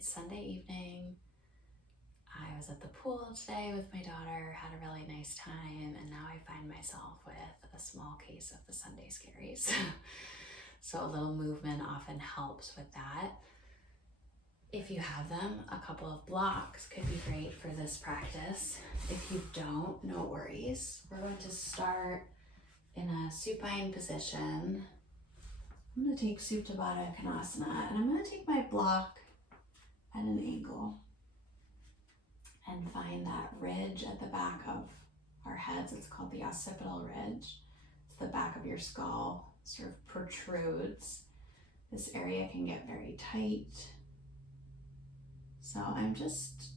It's Sunday evening. I was at the pool today with my daughter, had a really nice time, and now I find myself with a small case of the Sunday scaries. So a little movement often helps with that. If you have them, a couple of blocks could be great for this practice. If you don't, no worries. We're going to start in a supine position. I'm going to take Supta Baddha Konasana, and I'm going to take my block at an angle and find that ridge at the back of our heads. It's called the occipital ridge. It's the back of your skull, sort of protrudes. This area can get very tight. So I'm just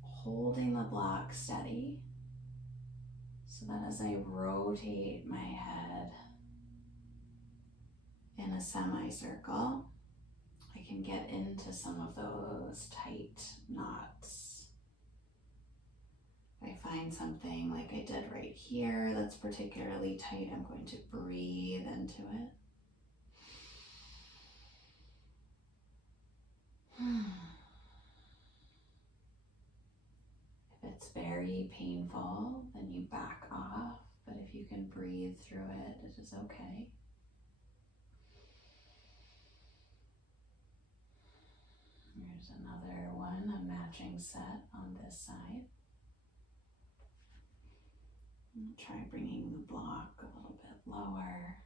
holding the block steady so that as I rotate my head in a semicircle, I can get into some of those tight knots. If I find something like I did right here that's particularly tight, I'm going to breathe into it. If it's very painful, then you back off, but if you can breathe through it, it is okay. Here's another one, a matching set on this side. Try bringing the block a little bit lower.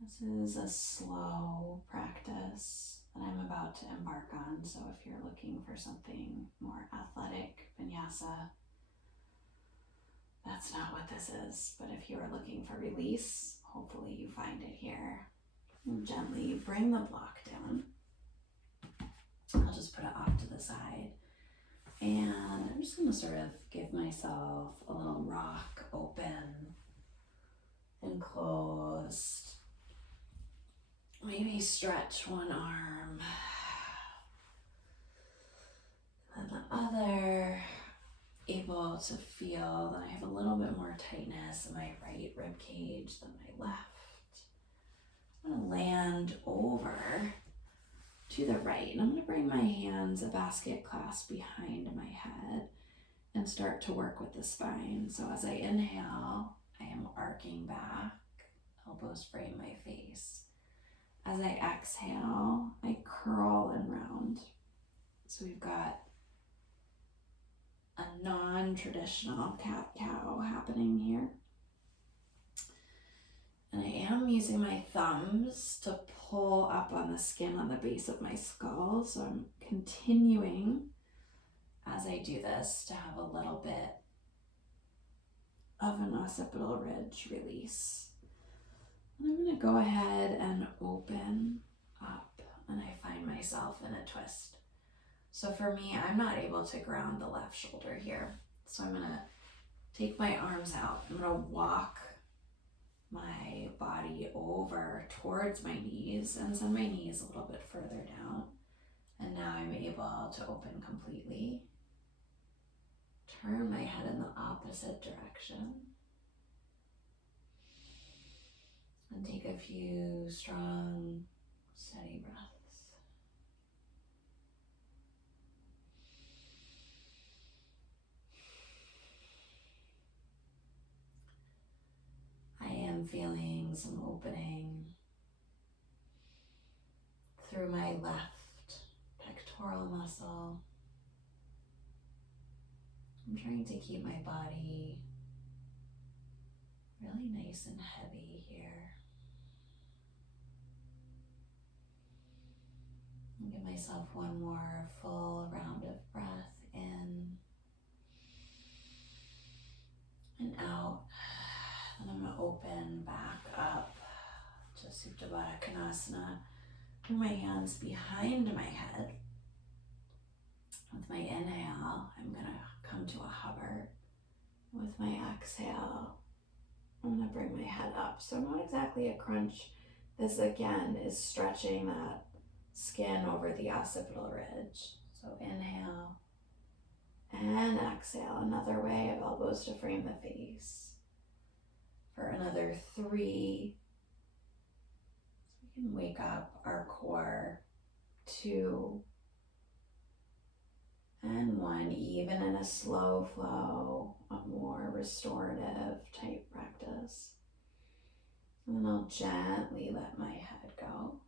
This is a slow practice that I'm about to embark on, so if you're looking for something more athletic, vinyasa, that's not what this is. But if you are looking for release, hopefully you find it here. And gently bring the block down. I'll just put it off to the side. And I'm just going to sort of give myself a little rock open and closed. Maybe stretch one arm and the other. Able to feel that I have a little bit more tightness in my right rib cage than my left. I'm going to land over to the right, and I'm going to bring my hands a basket clasp behind my head and start to work with the spine. So as I inhale, I am arcing back, elbows frame my face. As I exhale, I curl and round. So we've got a non-traditional cat-cow happening here. And I am using my thumbs to pull up on the skin on the base of my skull. So I'm continuing as I do this to have a little bit of an occipital ridge release. And I'm going to go ahead and open up, and I find myself in a twist. So for me, I'm not able to ground the left shoulder here. So I'm going to take my arms out. I'm going to walk my body over towards my knees and send my knees a little bit further down. And now I'm able to open completely. Turn my head in the opposite direction. And take a few strong, steady breaths. I am feeling some opening through my left pectoral muscle. I'm trying to keep my body really nice and heavy here. I'll give myself one more full round of breath in and out. And I'm going to open back up to Supta Baddha Konasana. Bring my hands behind my head. With my inhale, I'm going to come to a hover. With my exhale, I'm going to bring my head up. So not exactly a crunch. This again is stretching that skin over the occipital ridge. So inhale and exhale. Another way of elbows to frame the face. For another 3. We can wake up our core, 2 and 1, even in a slow flow, a more restorative type practice. And then I'll gently let my head go.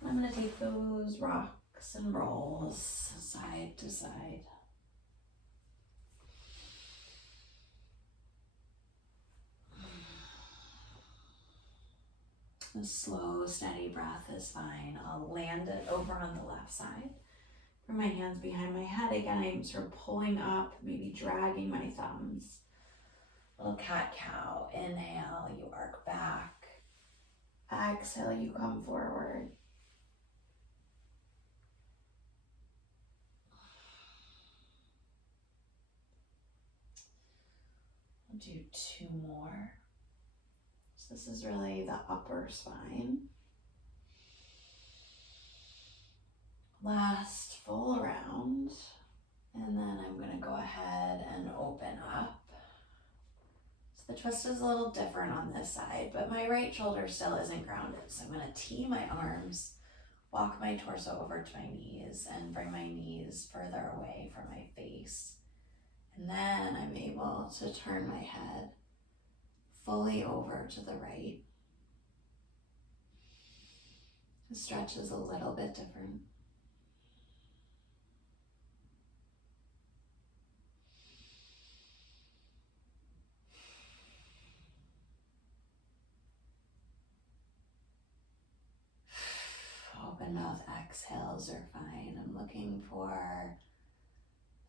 And I'm going to take those rocks and rolls side to side. A slow, steady breath is fine. I'll land it over on the left side. Bring my hands behind my head. Again, I'm sort of pulling up, maybe dragging my thumbs. Little cat-cow. Inhale, you arc back. Exhale, you come forward. We'll do 2 more. So this is really the upper spine. Last full round. And then I'm going to go ahead and open up. So the twist is a little different on this side, but my right shoulder still isn't grounded. So I'm going to tee my arms, walk my torso over to my knees, and bring my knees further away from my face. And then I'm able to turn my head fully over to the right. The stretch is a little bit different. Open mouth exhales are fine. I'm looking for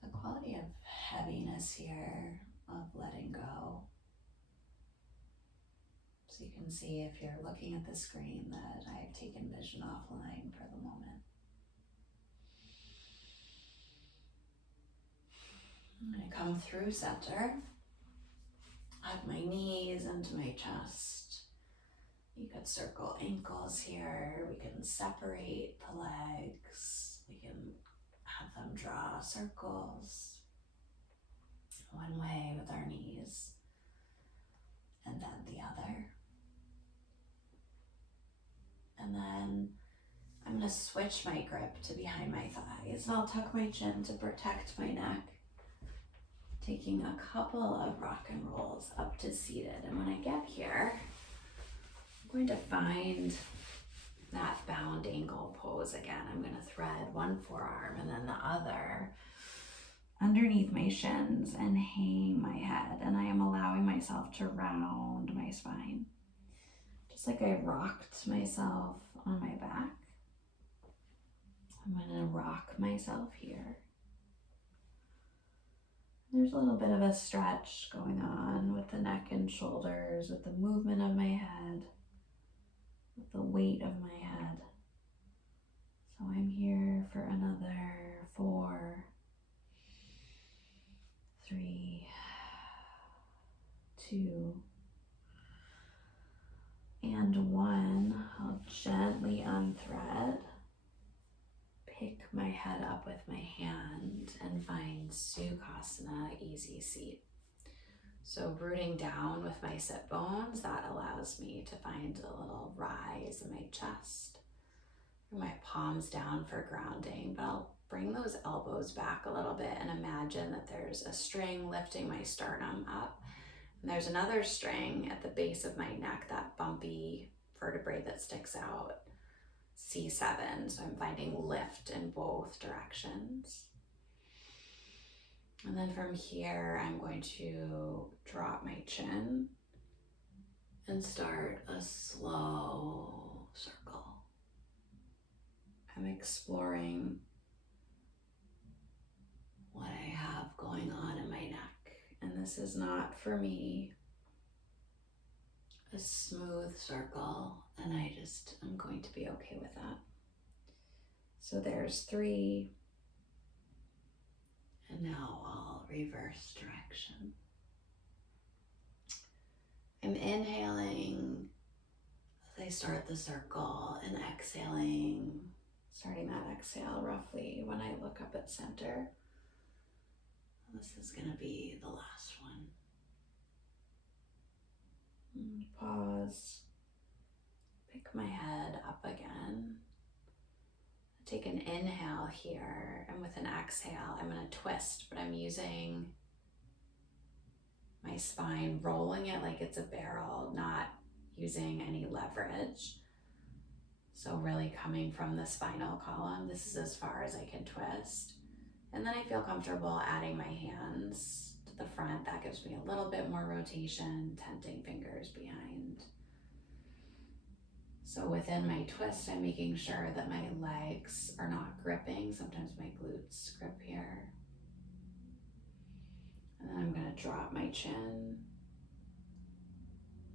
the quality of heaviness here, of letting go. So you can see if you're looking at the screen that I've taken vision offline for the moment. I'm going to come through center, hug my knees into my chest. You could circle ankles here. We can separate the legs. We can have them draw circles one way with our knees and then the other. And then I'm going to switch my grip to behind my thighs, and I'll tuck my chin to protect my neck, taking a couple of rock and rolls up to seated. And when I get here, I'm going to find that bound ankle pose again. I'm going to thread one forearm and then the other underneath my shins and hang my head. And I am allowing myself to round my spine. Just like I rocked myself on my back, I'm going to rock myself here. There's a little bit of a stretch going on with the neck and shoulders, with the movement of my head, with the weight of my head. So I'm here for another 4, 3, 2, and 1. I'll gently unthread, pick my head up with my hand, and find Sukhasana, easy seat. So rooting down with my sit bones, that allows me to find a little rise in my chest. Bring my palms down for grounding, but I'll bring those elbows back a little bit and imagine that there's a string lifting my sternum up. And there's another string at the base of my neck, that bumpy vertebrae that sticks out, C7. So I'm finding lift in both directions. And then from here, I'm going to drop my chin and start a slow circle. I'm exploring what I have going on in my neck. And this is not, for me, a smooth circle, and I'm going to be okay with that. So there's 3, and now I'll reverse direction. I'm inhaling as I start the circle and exhaling, starting that exhale roughly when I look up at center. This is going to be the last one. And pause. my head up again. Take an inhale here, and with an exhale, I'm going to twist, but I'm using my spine, rolling it like it's a barrel, not using any leverage. So really coming from the spinal column, this is as far as I can twist. And then I feel comfortable adding my hands to the front. That gives me a little bit more rotation, tenting fingers behind. So within my twist, I'm making sure that my legs are not gripping. Sometimes my glutes grip here. And then I'm going to drop my chin.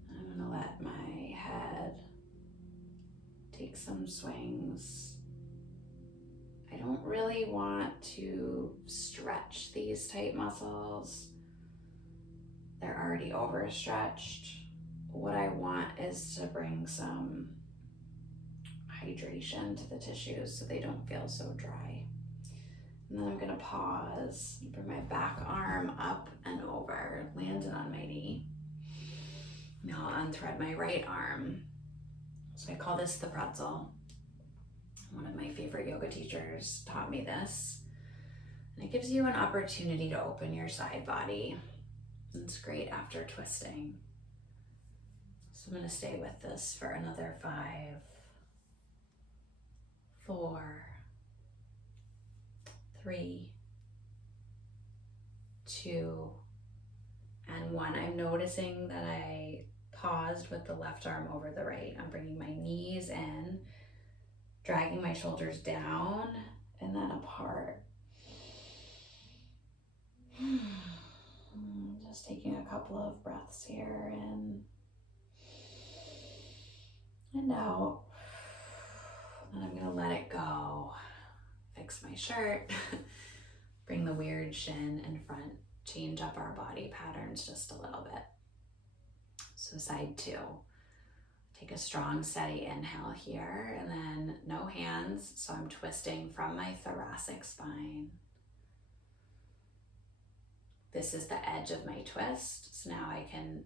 I'm going to let my head take some swings. I don't really want to stretch these tight muscles. They're already overstretched. What I want is to bring some hydration to the tissues so they don't feel so dry. And then I'm going to pause, bring my back arm up and over, landing on my knee. Now I'll unthread my right arm. So I call this the pretzel. One of my favorite yoga teachers taught me this. And it gives you an opportunity to open your side body. It's great after twisting. So I'm going to stay with this for another 5, 4, 3, 2, and 1. I'm noticing that I paused with the left arm over the right. I'm bringing my knees in, dragging my shoulders down and then apart. Just taking a couple of breaths here in and out. And I'm going to let it go. Fix my shirt. Bring the weird shin in front. Change up our body patterns just a little bit. So side 2. Take a strong, steady inhale here, and then no hands. So I'm twisting from my thoracic spine. This is the edge of my twist. So now I can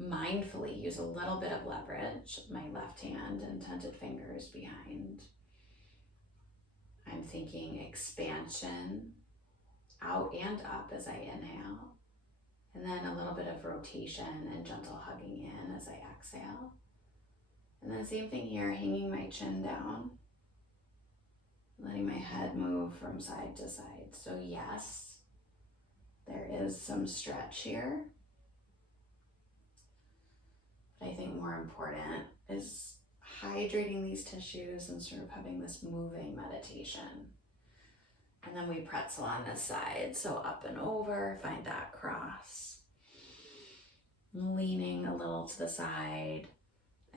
mindfully use a little bit of leverage, my left hand and tented fingers behind. I'm thinking expansion out and up as I inhale, and then a little bit of rotation and gentle hugging in as I exhale. And then same thing here, hanging my chin down, letting my head move from side to side. So yes, there is some stretch here. But I think more important is hydrating these tissues and sort of having this moving meditation. And then we pretzel on this side. So up and over, find that cross. Leaning a little to the side.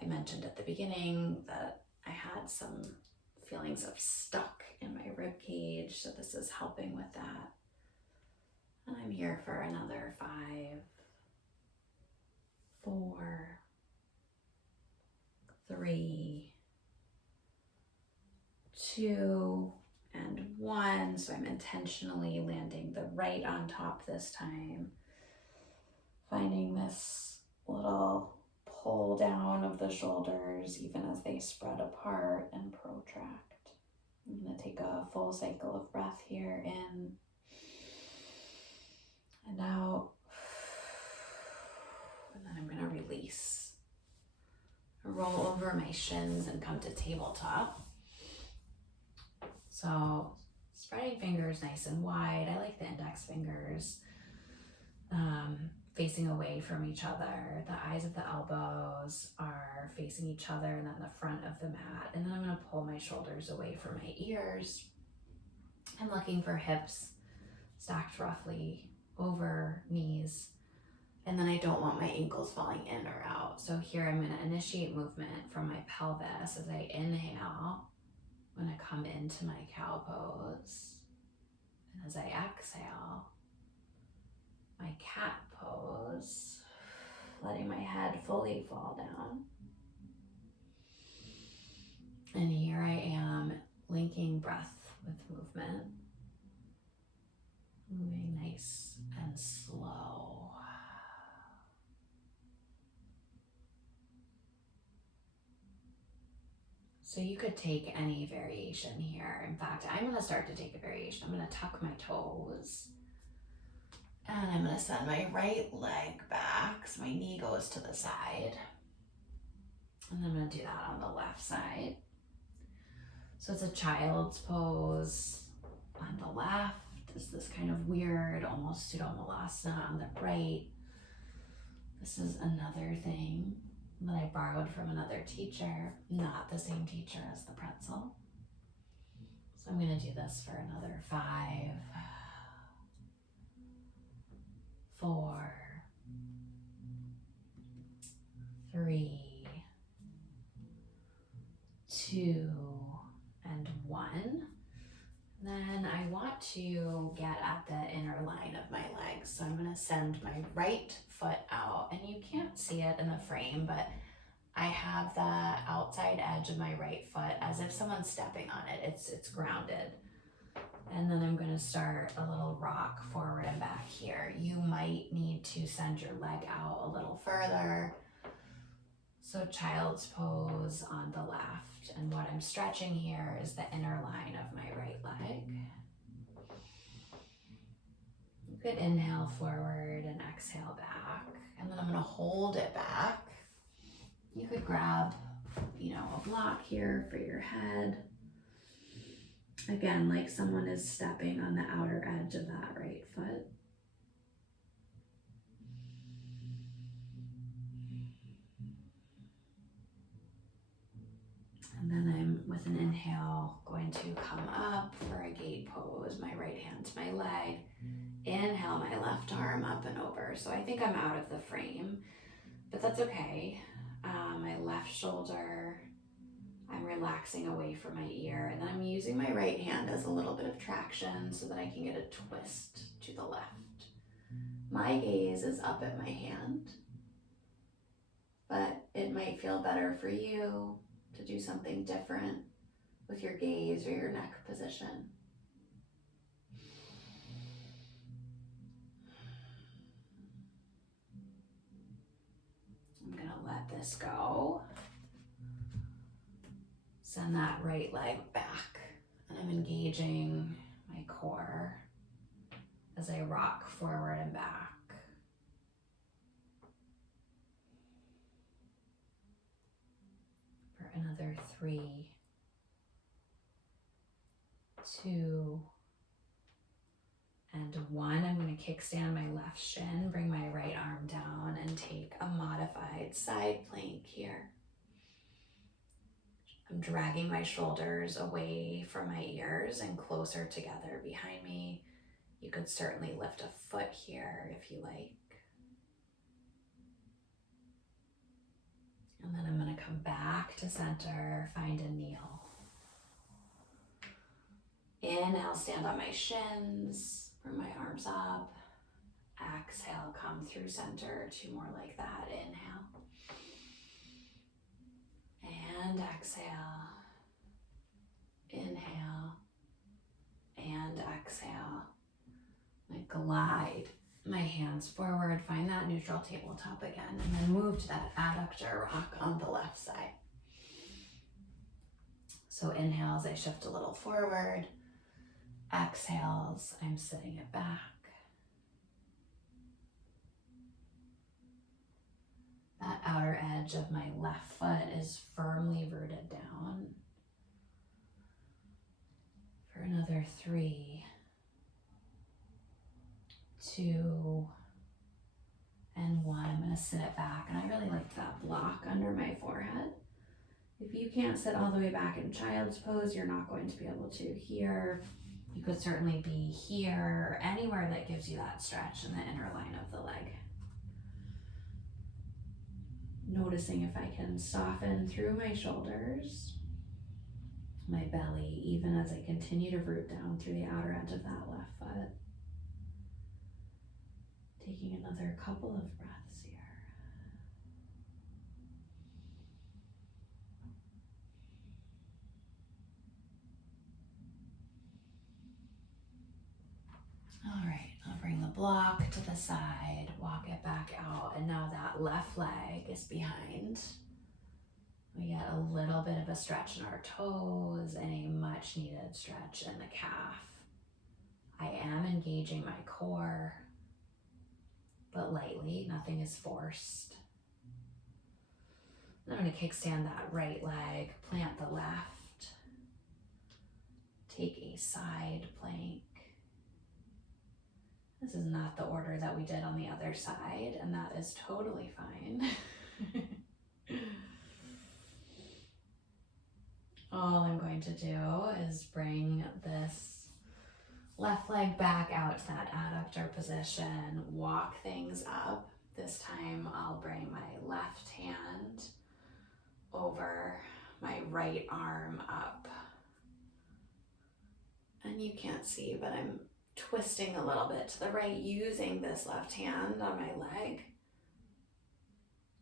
I mentioned at the beginning that I had some feelings of stuck in my rib cage, so this is helping with that. And I'm here for another 5, 4, 3, 2, and 1. So I'm intentionally landing the right on top this time. Finding this little pull down of the shoulders even as they spread apart and protract. I'm going to take a full cycle of breath here in and out. And then I'm going to release. Roll over my shins and come to tabletop. So spreading fingers nice and wide. I like the index fingers facing away from each other. The eyes of the elbows are facing each other, and then the front of the mat. And then I'm going to pull my shoulders away from my ears. I'm looking for hips stacked roughly over knees. And then I don't want my ankles falling in or out. So here I'm going to initiate movement from my pelvis. As I inhale, I'm going to come into my cow pose. And as I exhale, my cat pose, letting my head fully fall down. And here I am, linking breath with movement. Moving nice and slow. So you could take any variation here. In fact, I'm going to start to take a variation. I'm going to tuck my toes. And I'm going to send my right leg back so my knee goes to the side. And I'm going to do that on the left side. So it's a child's pose. On the left is this kind of weird, almost pseudomolasana. On the right, this is another thing that I borrowed from another teacher, not the same teacher as the pretzel. So I'm going to do this for another 5, 4, 3, 2, and 1. Then I want to get at the inner line of my legs. So I'm going to send my right foot out, and you can't see it in the frame, but I have the outside edge of my right foot as if someone's stepping on it. It's grounded. And then I'm going to start a little rock forward and back here. You might need to send your leg out a little further. So child's pose on the left. And what I'm stretching here is the inner line of my right leg. You could inhale forward and exhale back. And then I'm going to hold it back. You could grab, a block here for your head. Again, like someone is stepping on the outer edge of that right foot. And then I'm, with an inhale, going to come up for a gate pose, my right hand to my leg. Inhale, my left arm up and over. So I think I'm out of the frame, but that's okay. My left shoulder, I'm relaxing away from my ear, and then I'm using my right hand as a little bit of traction so that I can get a twist to the left. My gaze is up at my hand, but it might feel better for you to do something different with your gaze or your neck position. I'm gonna let this go. Send that right leg back, and I'm engaging my core as I rock forward and back. For another 3, 2, and 1. I'm going to kickstand my left shin, bring my right arm down, and take a modified side plank here. I'm dragging my shoulders away from my ears and closer together behind me. You could certainly lift a foot here if you like. And then I'm going to come back to center, find a kneel. Inhale, stand on my shins, bring my arms up. Exhale, come through center, 2 more like that. Inhale. And exhale. Inhale. And exhale. I glide my hands forward, find that neutral tabletop again, and then move to that adductor rock on the left side. So inhales, I shift a little forward. Exhales, I'm sitting it back. That outer edge of my left foot is firmly rooted down. For another 3, 2, and 1. I'm going to sit it back, and I really like that block under my forehead. If you can't sit all the way back in child's pose, you're not going to be able to here. You could certainly be here, or anywhere that gives you that stretch in the inner line of the leg. Noticing if I can soften through my shoulders, my belly, even as I continue to root down through the outer edge of that left foot. Taking another couple of breaths here. All right, I'll bring the block to the side, walk it back out, and now that left leg is behind We get a little bit of a stretch in our toes and a much needed stretch in the calf. I am engaging my core, but lightly, nothing is forced. I'm going to kickstand that right leg, plant the left, take a side plank. This is not the order that we did on the other side, and that is totally fine. All I'm going to do is bring this left leg back out to that adductor position, walk things up. This time I'll bring my left hand over my right arm up. And you can't see, but I'm twisting a little bit to the right, using this left hand on my leg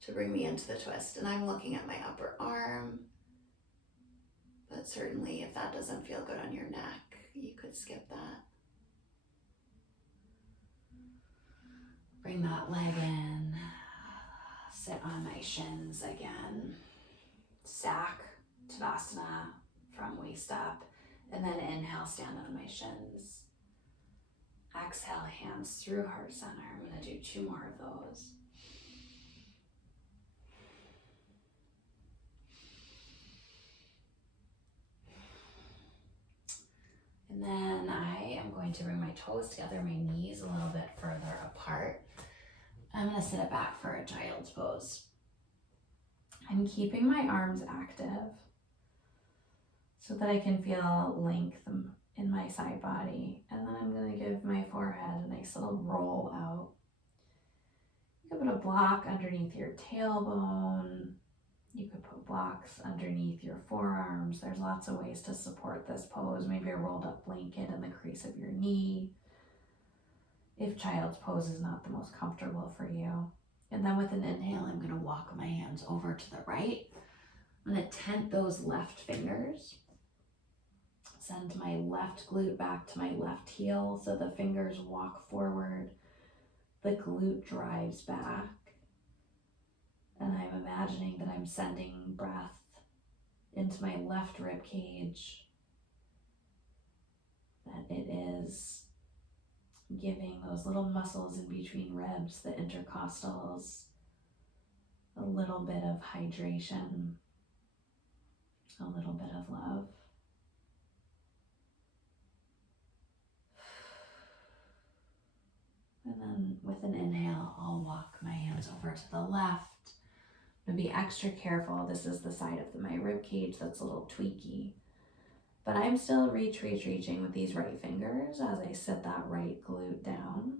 to bring me into the twist. And I'm looking at my upper arm, but certainly if that doesn't feel good on your neck, you could skip that. Bring that leg in, sit on my shins again, stack Tadasana from waist up, and then inhale, stand on my shins. Exhale, hands through heart center. I'm going to do 2 more of those. And then I am going to bring my toes together, my knees a little bit further apart. I'm going to sit it back for a child's pose. I'm keeping my arms active so that I can feel length in my side body. And then I'm going to give my forehead a nice little roll out. You could put a block underneath your tailbone. You could put blocks underneath your forearms. There's lots of ways to support this pose. Maybe a rolled up blanket in the crease of your knee, if child's pose is not the most comfortable for you. And then with an inhale, I'm going to walk my hands over to the right. I'm going to tent those left fingers. Send my left glute back to my left heel so the fingers walk forward. The glute drives back. And I'm imagining that I'm sending breath into my left rib cage, that it is giving those little muscles in between ribs, the intercostals, a little bit of hydration, a little bit of love. And then with an inhale, I'll walk my hands over to the left. I'm going to be extra careful. This is the side of my rib cage that's a little tweaky. But I'm still reaching with these right fingers as I sit that right glute down.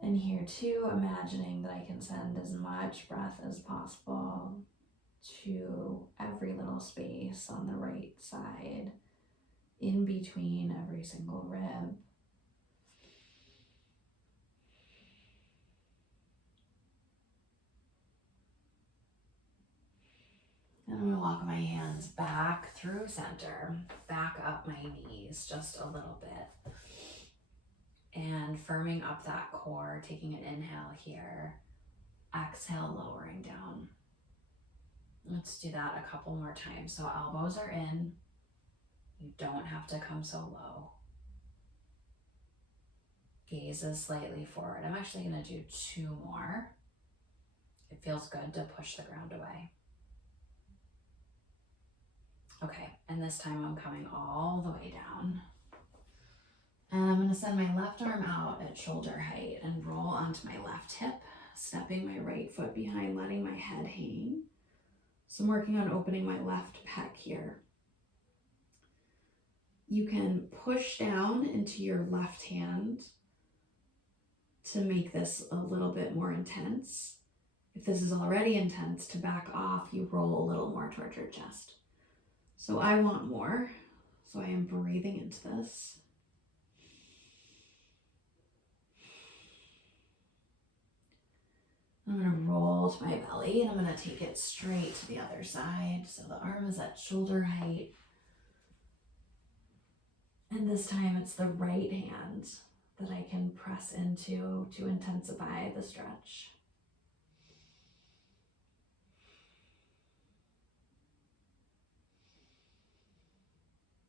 And here too, imagining that I can send as much breath as possible to every little space on the right side, in between every single rib. And I'm going to walk my hands back through center, back up my knees just a little bit. And firming up that core, taking an inhale here. Exhale, lowering down. Let's do that a couple more times. So elbows are in. You don't have to come so low. Gaze is slightly forward. I'm actually going to do 2 more. It feels good to push the ground away. Okay, and this time I'm coming all the way down. And I'm going to send my left arm out at shoulder height and roll onto my left hip, stepping my right foot behind, letting my head hang. So I'm working on opening my left pec here. You can push down into your left hand to make this a little bit more intense. If this is already intense, to back off, you roll a little more towards your chest. So I want more, so I am breathing into this. I'm going to roll to my belly and I'm going to take it straight to the other side. So the arm is at shoulder height. And this time it's the right hand that I can press into to intensify the stretch.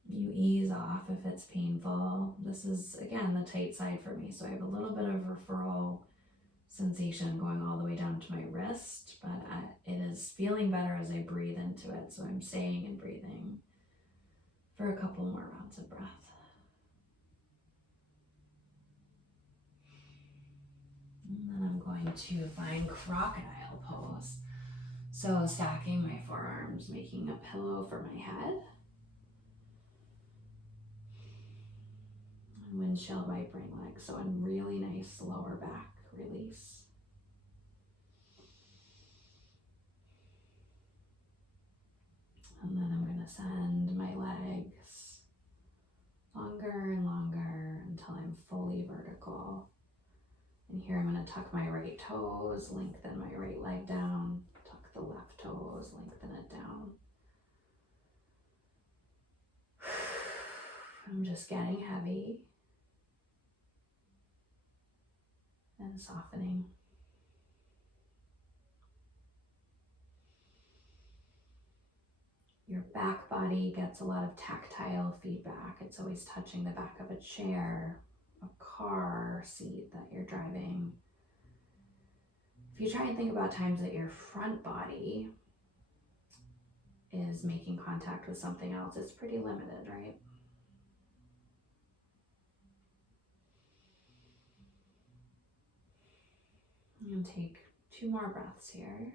You ease off if it's painful. This is, again, the tight side for me, so I have a little bit of referral sensation going all the way down to my wrist, but it is feeling better as I breathe into it, so I'm staying and breathing for a couple more rounds of breath. And then I'm going to find crocodile pose. So stacking my forearms, making a pillow for my head. And windshield wipering legs, so a really nice lower back release. And then I'm going to send my legs longer and longer until I'm fully vertical. And here I'm going to tuck my right toes, lengthen my right leg down, tuck the left toes, lengthen it down. I'm just getting heavy and softening. Your back body gets a lot of tactile feedback. It's always touching the back of a chair, a car seat that you're driving. If you try and think about times that your front body is making contact with something else, it's pretty limited, right? I'm gonna take 2 more breaths here.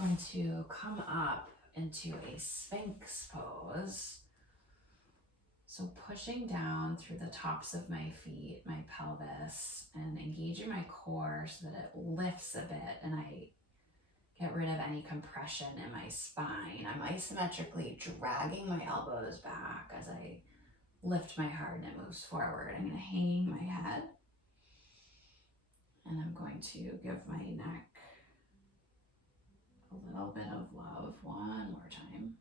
I'm going to come up into a Sphinx pose. So pushing down through the tops of my feet, my pelvis, and engaging my core so that it lifts a bit and I get rid of any compression in my spine. I'm isometrically dragging my elbows back as I lift my heart and it moves forward. I'm going to hang my head and I'm going to give my neck a little bit of love one more time.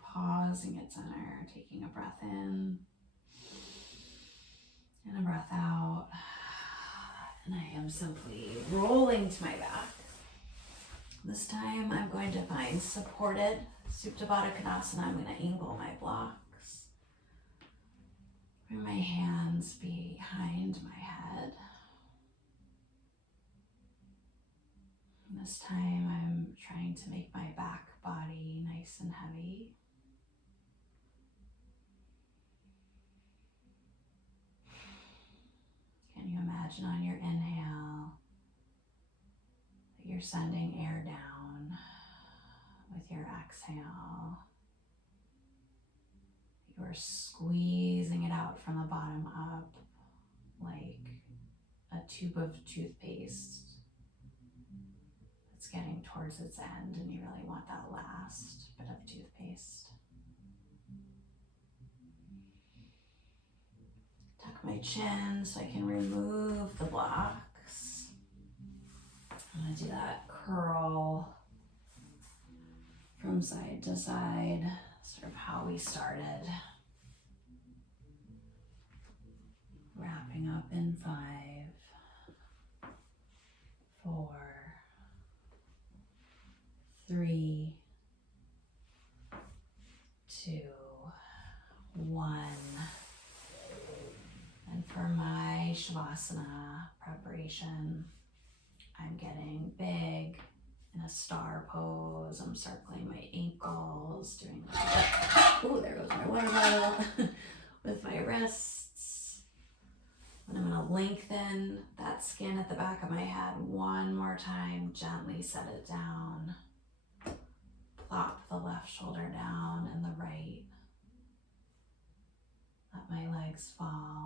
Pausing at center, taking a breath in and a breath out. And I am simply rolling to my back. This time I'm going to find supported Supta Baddha Konasana. I'm going to angle my blocks. Bring my hands behind my head. And this time I'm trying to make my back body nice and heavy. Can you imagine on your inhale that you're sending air down with your exhale? You're squeezing it out from the bottom up like a tube of toothpaste that's getting towards its end, and you really want that last bit of toothpaste. Tuck my chin so I can remove the blocks. I'm going to do that curl from side to side, sort of how we started. Wrapping up in 5, 4, 3, 2, 1. And for my Shavasana preparation, I'm getting big in a star pose. I'm circling my ankles, doing oh, there goes my water bottle with my wrists. And I'm going to lengthen that skin at the back of my head one more time, gently set it down. Plop the left shoulder down and the right. Let my legs fall.